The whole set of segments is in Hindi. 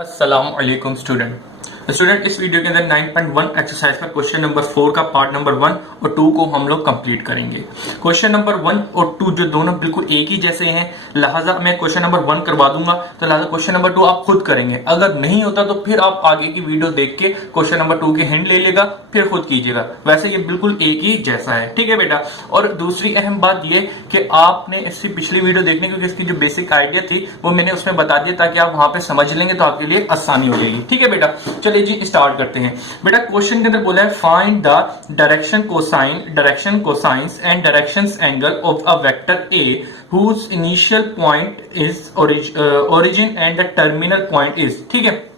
अस्सलाम वालेकुम स्टूडेंट इस वीडियो के अंदर 9.1 एक्सरसाइज का क्वेश्चन नंबर 4 का पार्ट नंबर 1 और 2 को हम लोग कंप्लीट करेंगे। क्वेश्चन नंबर 1 और 2 जो दोनों बिल्कुल एक ही जैसे हैं, लिहाजा मैं क्वेश्चन नंबर 1 करवा दूंगा, तो लिहाजा क्वेश्चन नंबर 2 आप खुद करेंगे। अगर नहीं होता तो फिर आप आगे की वीडियो देख के क्वेश्चन नंबर 2 के हिंट ले लेगा, फिर खुद कीजिएगा। वैसे ये बिल्कुल एक ही जैसा है, ठीक है बेटा। और दूसरी अहम बात ये कि आपने इसकी पिछली वीडियो देखने, क्योंकि इसकी जो बेसिक आइडिया थी वो मैंने उसमें बता दिया ताकि आप वहां पे समझ लेंगे तो आपके लिए आसानी हो जाएगी, ठीक है बेटा। चलिए जी स्टार्ट करते हैं। बेटा क्वेश्चन के अंदर बोला है find the direction cosines and directions angle of a vector A whose initial point is origin and the terminal point is, ठीक है।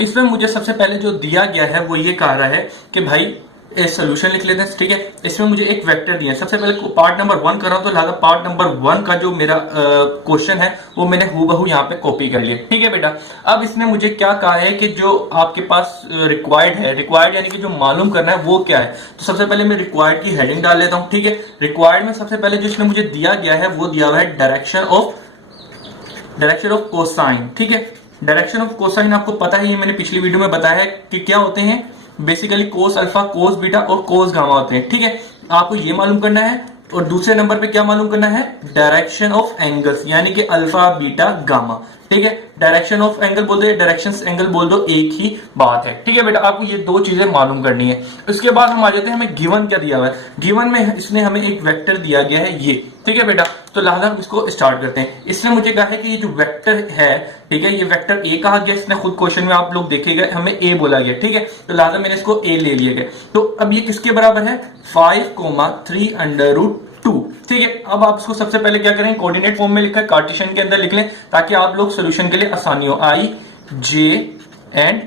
इसमें मुझे सबसे पहले जो दिया गया है वो ये कह रहा है कि भाई एक सोल्यूशन लिख लेते हैं, ठीक है। इसमें मुझे एक वेक्टर दिया है। सबसे पहले पार्ट नंबर 1 कर रहा हूं, तो लिहाजा पार्ट नंबर 1 का जो मेरा क्वेश्चन है वो मैंने हूबहू यहाँ पे कॉपी कर लिया, ठीक है बेटा। अब इसने मुझे क्या कहा है कि जो आपके पास रिक्वायर्ड यानी कि जो मालूम करना है वो क्या है। तो सबसे पहले मैं रिक्वायर्ड की हेडिंग डाल लेता हूँ, ठीक है। रिक्वायर्ड में सबसे पहले जो इसने मुझे दिया गया है वो दिया हुआ है डायरेक्शन ऑफ कोसाइन, ठीक है। डायरेक्शन ऑफ कोसाइन आपको पता है, ये मैंने पिछली वीडियो में बताया है कि क्या होते हैं। Basically cos alpha, cos beta और कोस गामा होते हैं, ठीक है। आपको ये मालूम करना है। और दूसरे नंबर पे क्या मालूम करना है, डायरेक्शन ऑफ एंगल्स यानी कि अल्फा बीटा गामा, ठीक है। डायरेक्शन ऑफ एंगल बोल दो या डायरेक्शन एंगल बोल दो, एक ही बात है, ठीक है बेटा। आपको ये दो चीजें मालूम करनी है। उसके बाद हम आ जाते हैं, हमें गिवन क्या दिया हुआ है। गिवन में इसने हमें एक वेक्टर दिया गया है ये, ठीक है बेटा। तो लिहाजा हम इसको स्टार्ट करते हैं। इसने मुझे कहा है कि ये जो वेक्टर है, ठीक है, ये वेक्टर ए कहा गया। इसने खुद क्वेश्चन में आप लोग देखेगा हमें ए बोला गया, ठीक है। तो लिहाजा मैंने इसको ए ले लिया गया। तो अब ये किसके बराबर है, 5,3√2, ठीक है। अब आप इसको सबसे पहले क्या करें, कोऑर्डिनेट फॉर्म में लिखा है, कार्टेशियन के अंदर लिख लें ताकि आप लोग सोल्यूशन के लिए आसानी हो। I, J एंड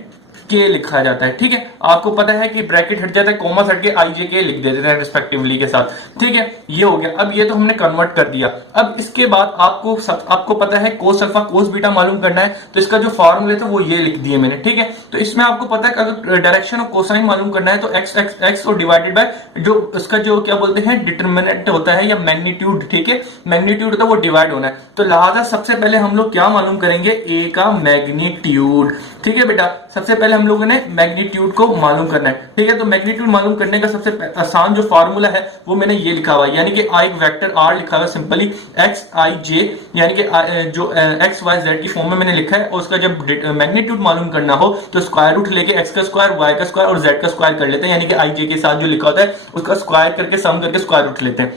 के लिखा जाता है, ठीक है। आपको पता है कि ब्रैकेट हट जाता है, कॉमा हट के आई जे के लिख देते हैं रिस्पेक्टिवली के साथ, ठीक है। ये हो गया। अब ये तो हमने कन्वर्ट कर दिया। अब इसके बाद आपको पता है कोस अल्फा कोस बीटा मालूम करना है, तो इसका जो फॉर्मूले थे वो ये लिख दिए मैंने, ठीक है। तो इसमें आपको पता है कि अगर डायरेक्शन ऑफ कोसाइन मालूम करना है तो एक्स और डिवाइडेड बाय जो उसका जो क्या बोलते हैं डिटरमिनेंट होता है या मैग्नीट्यूड, ठीक है। मैग्नीट्यूड होता है वो डिवाइड होना है। तो लिहाजा सबसे पहले हम लोग क्या मालूम करेंगे, ए का मैग्नीट्यूड, ठीक है बेटा। सबसे पहले हम लोगों ने मैग्नीट्यूड को मालूम करना है, ठीक है। तो मैग्नीट्यूड मालूम करने का सबसे आसान जो फार्मूला है वो मैंने ये लिखा हुआ है, यानी कि आई वेक्टर आर लिखा हुआ है सिंपली एक्स आई जे, यानी कि जो एक्स वाई जेड की फॉर्म में मैंने लिखा है। और उसका जब मैग्नीट्यूड मालूम करना हो तो स्क्वायर रूट लेके एक्स का स्क्वायर, वाई का स्क्वायर और जेड का स्क्वायर कर लेते हैं, यानी कि आई जे के साथ जो लिखा होता है उसका स्क्वायर करके सम करके स्क्वायर रूट लेते हैं,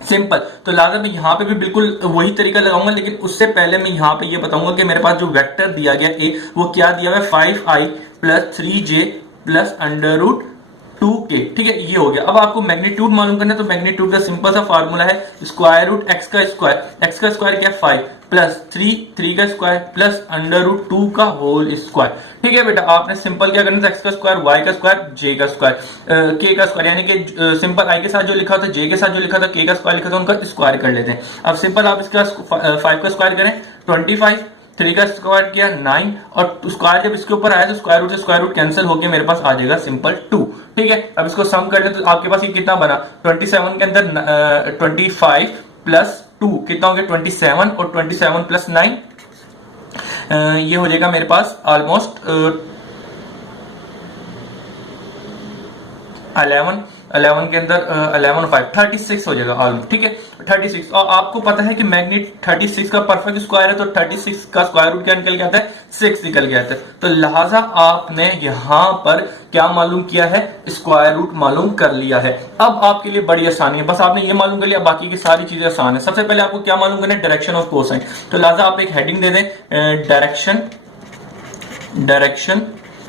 सिंपल। तो लिहाजा मैं यहाँ पे भी बिल्कुल वही तरीका लगाऊंगा, लेकिन उससे पहले मैं यहाँ पे ये बताऊंगा कि मेरे पास जो वेक्टर दिया गया ए वो क्या दिया हुआ है, 5i + 3j + √2k, ठीक है। ये हो गया। अब आपको मैग्नीट्यूड मालूम करना है, तो मैग्नीट्यूड का सिंपल सा फार्मूला है स्क्वायर रूट एक्स का स्क्वायर क्या 5 प्लस 3 का स्क्वायर प्लस √2 का होल स्क्वायर, ठीक है बेटा। आपने सिंपल क्या करना था, एक्स का स्क्वायर, वाई का स्क्वायर, जे का स्क्वायर, के का स्क्वायर, यानी कि सिंपल आई के साथ जो लिखा था, जे के साथ जो लिखा था, के का स्क्वायर लिखा था, उनका स्क्वायर कर लेते हैं। अब सिंपल आप इसका 5 का स्क्वायर करें 25, 3 का स्क्वायर किया 9, और स्क्वायर जब इसके ऊपर आया तो स्क्वायर रूट से स्क्वायर रूट कैंसिल होकर मेरे पास आ जाएगा सिंपल 2, ठीक है। अब इसको सम कर ले तो आपके पास ये कितना बना, 27 के अंदर 25 + 2 कितना हो गया 27, और 27 + 9 ये हो जाएगा मेरे पास ऑलमोस्ट 11 के अंदर 11 और 5 36 हो जाएगा ऑलमोस्ट, ठीक है 36। और आपको पता है कि मैग्नीट 36 का परफेक्ट स्क्वायर है, तो 36 का स्क्वायर रूट क्या निकल के आता है, 6 निकल के आता है। तो लिहाजा आपने यहां पर क्या मालूम किया है, स्क्वायर रूट मालूम कर लिया है। अब आपके लिए बड़ी आसानी है, बस आपने ये मालूम कर लिया, बाकी की सारी चीजें आसान है। सबसे पहले आपको क्या मालूम करना है, डायरेक्शन ऑफ कोसाइन। तो लिहाजा आप एक हेडिंग दे दें, डायरेक्शन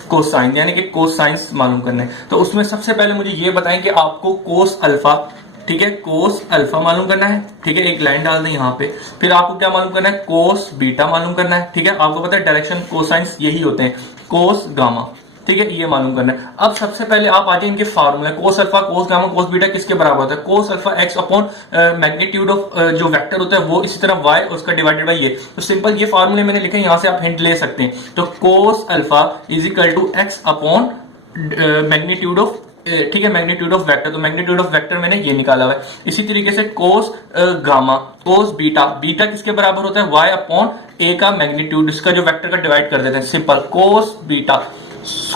कोसाइन, यानी कि कोसाइंस मालूम करने। तो उसमें सबसे पहले मुझे ये बताएं कि आपको कोस अल्फा, ठीक है, कोस अल्फा मालूम करना है, ठीक है। एक लाइन डाल दें यहाँ पे। फिर आपको क्या मालूम करना है, कोस बीटा मालूम करना है, ठीक है। आपको पता है डायरेक्शन कोसाइंस यही होते हैं, कोस गामा, ठीक है, ये मालूम करना है। अब सबसे पहले आप आ जाए इनके formula, cos alpha cos gamma cos beta किसके बराबर होता है, cos alpha x upon magnitude of जो वेक्टर होता है वो, इसी तरह वाई उसका डिवाइडेड बाय ये। तो सिंपल ये फार्मूले मैंने लिखे, यहां से आप हिंट ले सकते हैं। तो cos alpha = x upon magnitude of ठीक है, मैग्नीट्यूड ऑफ वेक्टर, तो मैग्नीट्यूड ऑफ वेक्टर मैंने ये निकाला हुआ है। इसी तरीके से cos gamma, cos beta, beta किसके बराबर होता है, y अपॉन a का मैग्नीट्यूड, इसका जो वेक्टर का डिवाइड कर देते हैं, simple cos beta.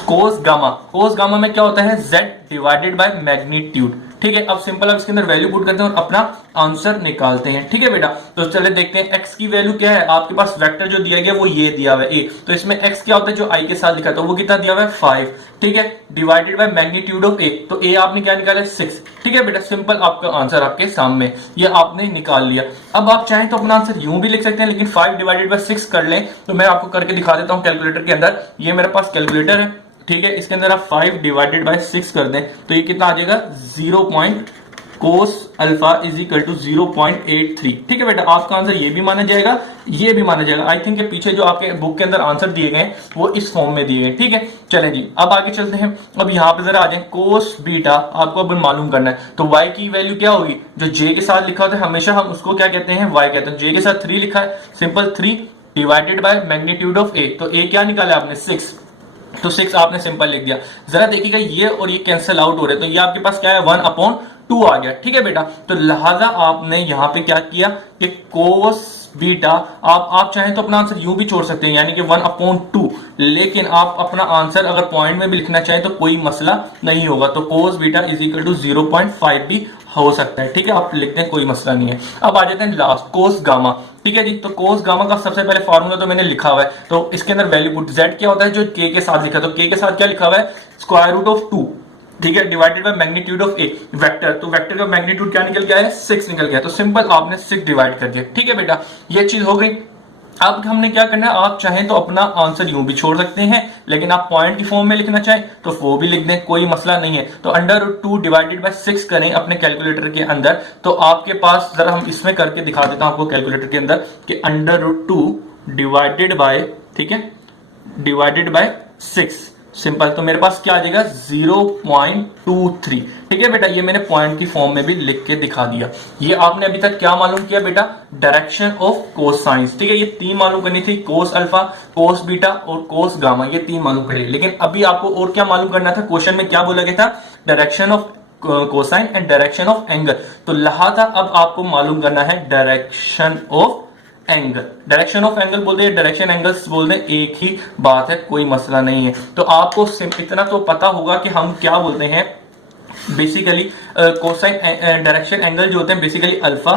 Cos gamma, cos gamma में क्या होता है, z डिवाइडेड बाय मैग्नीट्यूड। ठीक है, अब सिंपल अब इसके अंदर वैल्यू पुट करते हैं और अपना आंसर निकालते हैं। ठीक है बेटा, तो चले देखते हैं x की वैल्यू क्या है। आपके पास वेक्टर जो दिया गया वो ये दिया हुआ है a, तो इसमें x क्या होता है जो i के साथ लिखा था वो कितना दिया हुआ है 5। ठीक है, divided by magnitude of a, तो a आपने क्या निकाला है 6। ठीक है बेटा, सिंपल आपका आंसर आपके सामने, ये आपने निकाल लिया। अब आप चाहें तो अपना आंसर यूं भी लिख सकते हैं, लेकिन 5 डिवाइडेड बाय 6 कर लें, तो मैं आपको करके दिखा देता हूं कैलकुलेटर के अंदर। ये मेरे पास कैलकुलेटर है, ठीक है, इसके अंदर आप 5 डिवाइडेड बाय 6 कर दें तो ये कितना आ जाएगा 0. Cos alpha is equal to 0.83। ठीक है बेटा, आपका आंसर ये भी माना जाएगा, ये भी माना जाएगा। आई थिंक के पीछे जो आपके बुक के अंदर आंसर दिए गए वो इस फॉर्म में दिए गए। ठीक है, चलें जी, अब आगे चलते हैं। अब यहाँ पे जरा आ जाए, कोस बीटा आपको अब मालूम करना है, तो y की वैल्यू क्या होगी, जो j के साथ लिखा होता है हमेशा हम उसको क्या कहते हैं, y कहते हैं। j के साथ 3 लिखा है, simple 3 divided by magnitude of a, तो a क्या निकाला आपने 6, तो 6 आपने सिंपल लिख दिया। जरा देखिएगा ये और ये कैंसिल आउट हो रहे, तो ये आपके पास क्या है 1/2 आ गया। ठीक है बेटा, तो लिहाजा आपने यहां पे क्या किया कि कोस बीटा, आप चाहें तो अपना आंसर यूं भी छोड़ सकते हैं, यानी कि 1/2, लेकिन आप अपना आंसर अगर पॉइंट में भी लिखना चाहें तो कोई मसला नहीं होगा, तो cos beta is equal to 0.5 भी हो सकता है। ठीक है, आप लिखते हैं, कोई मसला नहीं है। अब आ जाते हैं लास्ट, कोस गामा। ठीक है जी, तो कोस गामा का सबसे पहले फार्मूला तो मैंने लिखा हुआ है, तो इसके अंदर वैल्यू पुट, z क्या होता है जो k के साथ लिखा, तो k के साथ क्या लिखा हुआ है स्क्वायर रूट ऑफ 2, ठीक है, divided by magnitude of a, vector, तो वेक्टर का मैग्नीट्यूड क्या निकल गया है 6 निकल गया, तो सिंपल आपने 6 डिवाइड कर दिया। ठीक है बेटा, ये चीज हो गई। अब हमने क्या करना है, आप चाहें तो अपना आंसर यूं भी छोड़ सकते हैं, लेकिन आप पॉइंट की फॉर्म में लिखना चाहें तो वो भी लिख दें, कोई मसला नहीं है। तो √2 डिवाइडेड बाय 6 करें अपने कैलकुलेटर के अंदर, तो आपके पास, जरा हम इसमें करके दिखा देता हूं आपको कैलकुलेटर के अंदर कि √2 डिवाइडेड बाय, ठीक है, डिवाइडेड बाय 6, सिंपल, तो मेरे पास क्या आ जाएगा 0.23। ठीक है बेटा, ये मैंने पॉइंट की फॉर्म में भी लिख के दिखा दिया। ये आपने अभी तक क्या मालूम किया बेटा, डायरेक्शन ऑफ कोसाइंस। ठीक है, ये 3 मालूम करनी थी, कोस अल्फा, कोस बीटा और कोस गामा, ये 3 मालूम करें। लेकिन अभी आपको और क्या मालूम करना था, क्वेश्चन में क्या बोला गया था, direction of cosine and direction of angle, तो लिहाजा अब आपको मालूम करना है direction of angle. Direction of angle बोल दे, डायरेक्शन एंगल्स बोल दे, एक ही बात है, कोई मसला नहीं है। तो आपको इतना तो पता होगा कि हम क्या बोलते हैं बेसिकली, कोसाइन डायरेक्शन एंगल जो होते हैं बेसिकली अल्फा,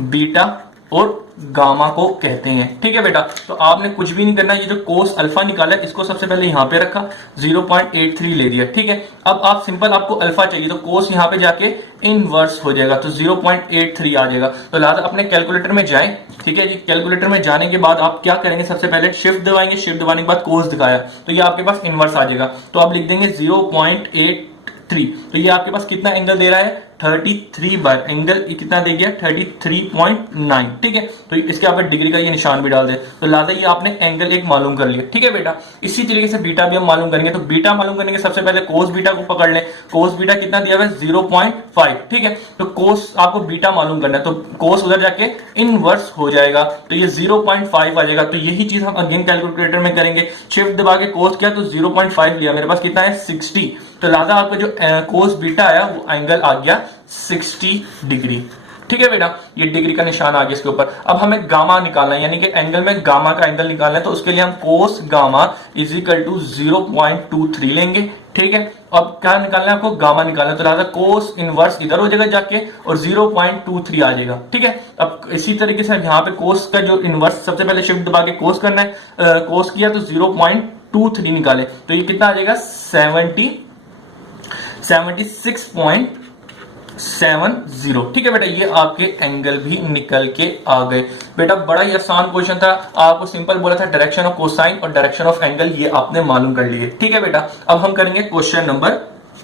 बीटा और गामा को कहते हैं। ठीक है बेटा, तो आपने कुछ भी नहीं करना, ये जो कोस अल्फा निकाला है इसको सबसे पहले यहां पे रखा, 0.83 ले दिया। ठीक है, अब आप सिंपल, आपको अल्फा चाहिए तो कोस यहां पे जाके इनवर्स हो जाएगा, तो 0.83 आ जाएगा। तो लिहाजा अपने कैलकुलेटर में जाएं। ठीक है जी, कैलकुलेटर में जाने के बाद आप क्या करेंगे, सबसे पहले शिफ्ट दबाएंगे, शिफ्ट दबाने के बाद कोस दिखाया तो ये आपके पास इनवर्स आ जाएगा, तो आप लिख देंगे 0.83, तो ये आपके पास कितना एंगल दे रहा है 33 बार, एंगल कितना दे दिया 33.9। ठीक है, तो इसके आप डिग्री का ये निशान भी डाल दे, तो लिहाजा ये आपने एंगल एक मालूम कर लिया। ठीक है बेटा, इसी तरीके से बीटा भी हम मालूम करेंगे, तो बीटा मालूम करने के सबसे पहले कोस बीटा को पकड़ लें। कोस बीटा कितना दिया हुआ है 0.5। ठीक है, तो कोस आपको बीटा मालूम करना है, तो कोस उधर जाके इनवर्स हो जाएगा, तो ये 0.5 आ जाएगा। तो यही चीज हम अगेन कैलकुलेटर में करेंगे, शिफ्ट दबा के कोस किया तो 0.5 लिया, मेरे पास कितना है 60, तो लिहाजा आपका जो कोस बीटा आया वो एंगल आ गया 60 डिग्री। ठीक है बेटा, ये डिग्री का निशान आ गया इसके ऊपर। अब हमें गामा निकालना है, यानी कि एंगल में गामा का एंगल निकालना है, तो उसके लिए हम cos gamma is equal to 0.23 लेंगे। ठीक है, अब क्या निकालना है आपको, गामा निकालना है, तो लिहाजा कोस इनवर्स इधर हो जाएगा जाके और 0.23 आ जाएगा। ठीक है, अब इसी तरीके से यहाँ पे कोस का जो इनवर्स, सबसे पहले शिफ्ट दबा के कोस करना है, कोस किया तो 0.23 निकाले, तो ये कितना आ जाएगा 76.70। ठीक है बेटा, ये आपके एंगल भी निकल के आ गए। बेटा बड़ा ही आसान क्वेश्चन था, आपको सिंपल बोला था डायरेक्शन ऑफ कोसाइन और डायरेक्शन ऑफ एंगल, ये आपने मालूम कर लिए। ठीक है बेटा, अब हम करेंगे क्वेश्चन नंबर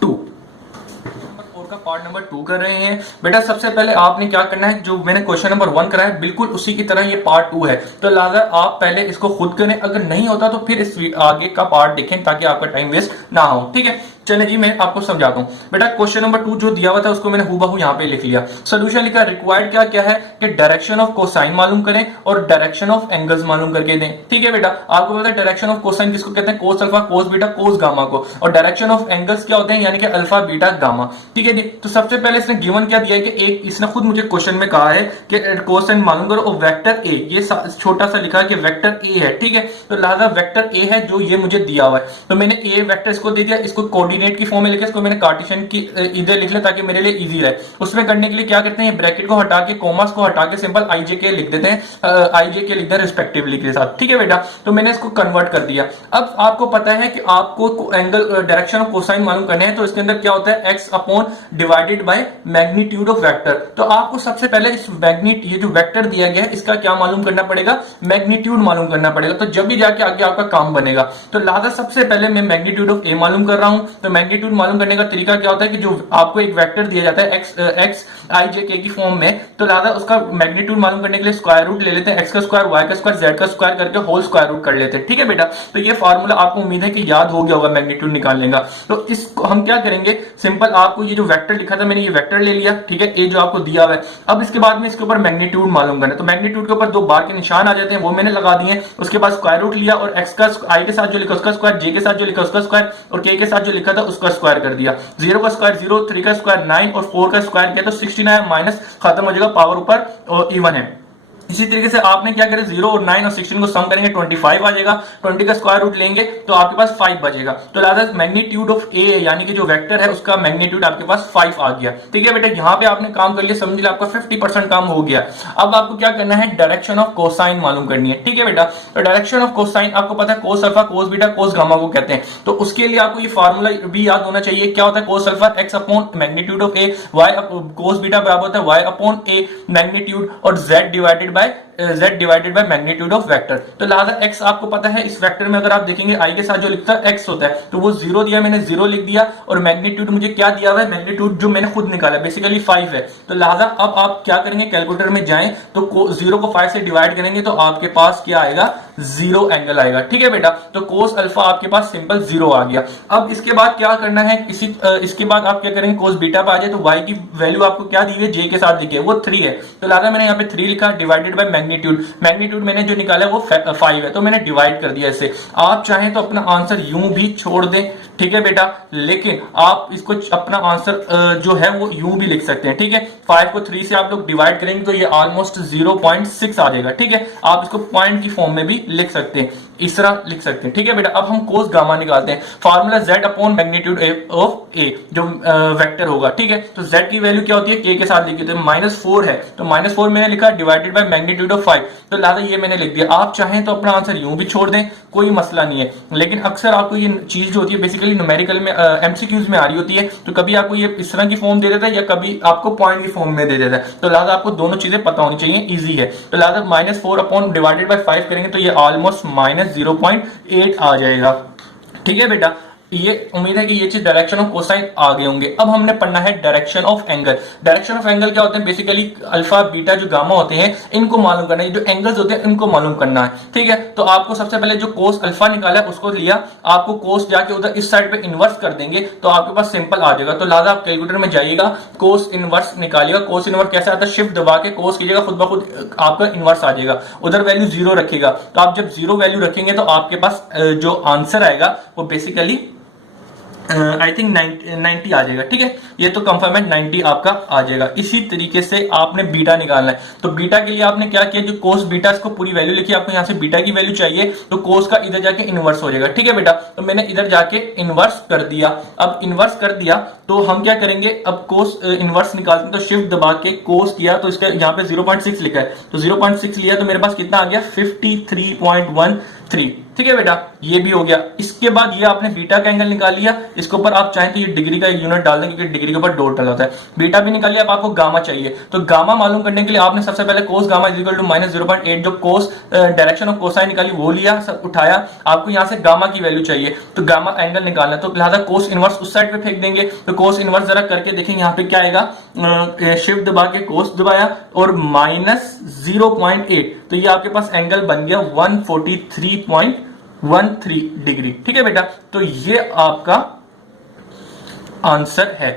2 का पार्ट नंबर 2 कर रहे हैं। बेटा सबसे पहले आपने क्या करना है, जो मैंने क्वेश्चन नंबर 1 कराया है बिल्कुल उसी की तरह ये पार्ट 2 है, तो लिहाजा आप पहले इसको खुद करें, अगर नहीं होता तो फिर इस आगे का पार्ट देखें ताकि आपका टाइम वेस्ट ना हो। ठीक है, चले जी मैं आपको समझाता हूं। बेटा क्वेश्चन नंबर 2 जो दिया हुआ था उसको मैंने हूबहू यहां पे लिख लिया। सोल्यूशन लिखा, रिक्वायर्ड क्या क्या है कि डायरेक्शन ऑफ कोसाइन मालूम करें और डायरेक्शन ऑफ एंगल्स मालूम करके दें। ठीक है बेटा, आपको पता है डायरेक्शन ऑफ कोसाइन किसको कहते हैं, cos alpha cos beta cos gamma को, और डायरेक्शन ऑफ एंगल्स क्या होते हैं यानी कि अल्फा बीटा गामा। ठीक है जी, तो सबसे पहले इसने गिवन क्या दिया है कि एक इसने खुद मुझे क्वेश्चन में कहा है कि कोसाइन मालूम करो और वेक्टर ए, ये छोटा सा लिखा है कि वेक्टर ए है। ठीक है, तो लिहाजा वेक्टर ए है जो ये मुझे दिया हुआ है, तो मैंने ए वेक्टर इसको दे दिया, इसको कोऑर्डिनेट की फॉर्म में लिखा, इसको मैंने कार्टेशियन की इधर लिख लिया ताकि मेरे लिए इजी रहे। उसमें करने के लिए क्या करते हैं, ब्रैकेट को हटा के कोमास को हटा के सिंपल आई जे के लिख देते हैं, आई जे के लिख दें रिस्पेक्टिवली के साथ। ठीक है बेटा, तो मैंने इसको कन्वर्ट कर दिया। अब आपको पता है कि आपको एंगल डायरेक्शन ऑफ कोसाइन मालूम करने हैं, तो इसके अंदर क्या होता है x upon divided by magnitude of vector. तो आपको सबसे पहले इस मैग्नीट्यूड, ये जो वेक्टर दिया गया है इसका क्या मालूम करना पड़ेगा, मैग्नीट्यूड मालूम करना पड़ेगा, तो जब भी जाके आगे आपका काम बनेगा। तो लिहाजा सबसे पहले मैं मैग्नीट्यूड ऑफ ए मालूम कर रहा हूं। तो मैग्नीट्यूड मालूम करने का तरीका क्या होता है कि जो आपको एक वेक्टर दिया जाता है एक्स आई जे के की फॉर्म में, तो लिहाजा उसका मैग्नीट्यूड मालूम करने के लिए स्क्वायर रूट ले लेते हैं, एक्स का स्क्वायर वाई का स्क्वायर जेड का स्क्वायर करके होल स्क्वायर रूट कर लेते हैं। ठीक है बेटा, तो ये फार्मूला आपको उम्मीद है कि याद हो गया होगा मैग्नीट्यूड निकालने का। तो इसको हम क्या करेंगे, सिंपल आपको ये जो वेक्टर लिखा था मैंने ये वेक्टर ले लिया। ठीक है, ए जो आपको दिया हुआ है, अब इसके बाद में इसके ऊपर मैग्नीट्यूड मालूम करना है, तो मैग्नीट्यूड के ऊपर दो बार के निशान आ जाते हैं, वो मैंने लगा दिए। उसके बाद स्क्वायर रूट लिया और एक्स का आई के साथ जो लिखा उसका स्क्वायर, जे के साथ जो लिखा उसका स्क्वायर और के साथ जो लिखा था उसका स्क्वायर कर दिया। 0 का स्क्वायर 0, 3 का स्क्वायर 9 और 4 का स्क्वायर किया तो 69 माइनस खत्म हो जाएगा, पावर ऊपर और इवन है। इसी तरीके से आपने क्या करें, 0 और 9 और 16 को सम करेंगे 25 आ जाएगा, 20 का स्क्वायर रूट लेंगे तो आपके पास 5 बचेगा। तो लिहाजा मैग्नीट्यूड ऑफ ए यानी कि जो वेक्टर है उसका मैग्नीट्यूड आपके पास 5 आ गया। ठीक है बेटा, यहां पे आपने काम कर लिया, समझ लिया आपका 50% काम हो गया। अब आपको क्या करना है, डायरेक्शन ऑफ कोसाइन मालूम करनी है। ठीक है बेटा, तो डायरेक्शन ऑफ कोसाइन आपको पता है cos alpha cos beta cos gamma को कहते हैं, तो उसके लिए आपको ये फार्मूला भी याद होना चाहिए। क्या होता है, cos alpha x upon magnitude of A, y cos beta बराबर होता है वाई अपॉन ए मैग्नीट्यूड और z divided by magnitude of vector. तो लिहाजा x आपको पता है, इस वेक्टर में अगर आप देखेंगे i के साथ जो लिखता है x होता है, तो वो 0 दिया, मैंने 0 लिख दिया और मैग्नीट्यूड मुझे क्या दिया हुआ है, मैग्नीट्यूड जो मैंने खुद निकाला बेसिकली 5 है। तो लिहाजा अब आप क्या करेंगे, कैलकुलेटर में जाएं तो 0 को 5 से डिवाइड करेंगे तो आपके पास क्या आएगा, 0 एंगल आएगा। ठीक है बेटा, तो कोस अल्फा आपके पास सिंपल 0 आ गया। अब इसके बाद क्या करना है, इसके बाद आप क्या करेंगे, कोस बीटा पे आ जाए तो y की वैल्यू आपको क्या दी है, j के साथ लिखी है वो 3 है, तो लिहाजा मैंने यहाँ पे 3 लिखा डिवाइडेड बाय मैग्नीट्यूड मैंने जो निकाला है वो 5 है, तो मैंने डिवाइड कर दिया इसे। आप चाहें तो अपना आंसर यूं भी छोड़ दें, ठीक है बेटा, लेकिन आप इसको अपना आंसर जो है वो यूं भी लिख सकते हैं। ठीक है, 5 को 3 से आप लोग डिवाइड करेंगे तो ये ऑलमोस्ट 0.6 आ जाएगा। ठीक है, आप इसको पॉइंट की फॉर्म में भी लिख सकते हैं, इस तरह लिख सकते हैं। ठीक है बेटा, अब हम कोस गामा निकालते हैं। Formula z upon magnitude of a जो वेक्टर होगा। ठीक है, तो z की वैल्यू क्या होती है, k के साथ लिखी, तो -4 है, तो -4 मैंने लिखा डिवाइडेड बाय मैग्नीट्यूड ऑफ 5, तो लिहाजा ये मैंने लिख दिया। आप चाहें तो अपना आंसर यूं भी छोड़ दें, कोई मसला नहीं है, लेकिन अक्सर आपको ये चीज जो होती है बेसिकली न्यूमेरिकल में एमसीक्यूज में आ रही होती है, तो कभी आपको ये इस तरह की फॉर्म दे देता है या कभी आपको पॉइंट की फॉर्म में दे देता है, तो लिहाजा आपको दोनों चीजें पता होनी चाहिए, इजी है। तो लिहाजा -4 अपॉन डिवाइडेड बाय 5 करेंगे तो ये ऑलमोस्ट -0.8 आ जाएगा। ठीक है बेटा, ये उम्मीद है कि ये चीज डायरेक्शन ऑफ कोसाइन आ गए होंगे। अब हमने पढ़ना है direction of angle. Direction of angle क्या होते हैं, बेसिकली अल्फा बीटा जो गामा होते हैं इनको मालूम करना है, जो एंगल्स होते हैं इनको मालूम करना है। ठीक है, तो आपको सबसे पहले जो कोस अल्फा निकाला है उसको लिया, आपको कोस जाके उधर इस साइड पे इनवर्स कर देंगे तो आपके पास सिंपल आ जाएगा। तो लिहाजा आप कैलकुलेटर में जाइएगा, कोस इनवर्स निकालिएगा। कोस इनवर्स कैसे आता है, शिफ्ट दबा के कोस कीजिएगा, खुद ब खुद आपका इनवर्स आ जाएगा। उधर वैल्यू 0 रखिएगा, तो आप जब 0 वैल्यू रखेंगे तो आपके पास जो आंसर आएगा वो बेसिकली आई थिंक 90 आ जाएगा। ठीक है, ये तो कंफर्म है 90 आपका आ जाएगा। इसी तरीके से आपने बीटा निकालना है, तो बीटा के लिए आपने क्या किया, जो कोस बीटा इसको पूरी वैल्यू लिखी, आपको यहाँ से बीटा की वैल्यू चाहिए तो कोस का इधर जाके इनवर्स हो जाएगा। ठीक है बेटा, तो मैंने इधर जाके इनवर्स कर दिया। अब इनवर्स कर दिया तो हम क्या करेंगे, अब कोस इनवर्स निकालते हैं, तो शिफ्ट दबा के कोस किया तो इसका यहाँ पे 0.6 लिखा है, तो 0.6 लिया तो मेरे पास कितना आ गया 53.13। ठीक है बेटा, ये भी हो गया। इसके बाद ये आपने बीटा का एंगल निकाल लिया, इसके ऊपर आप चाहें तो ये डिग्री का यूनिट डाल दें क्योंकि डिग्री के ऊपर डॉट डला होता है। बीटा भी निकाल लिया, अब आपको गामा चाहिए, तो गामा मालूम करने के लिए आपने सबसे पहले cos gamma is equal to -0.8 जो कोस डायरेक्शन ऑफ कोसाइन निकाली वो लिया, सब उठाया। आपको यहाँ से गामा की वैल्यू चाहिए तो गामा एंगल निकालना है, तो लिहाजा कोस इनवर्स उस साइड पे फेंक देंगे। तो कोस इनवर्स जरा करके देखें, यहाँ पे क्या आएगा, शिफ्ट दबा के कोस दबाया और -0.8, तो ये आपके पास एंगल बन गया 143.13 डिग्री। ठीक है बेटा, तो ये आपका आंसर है।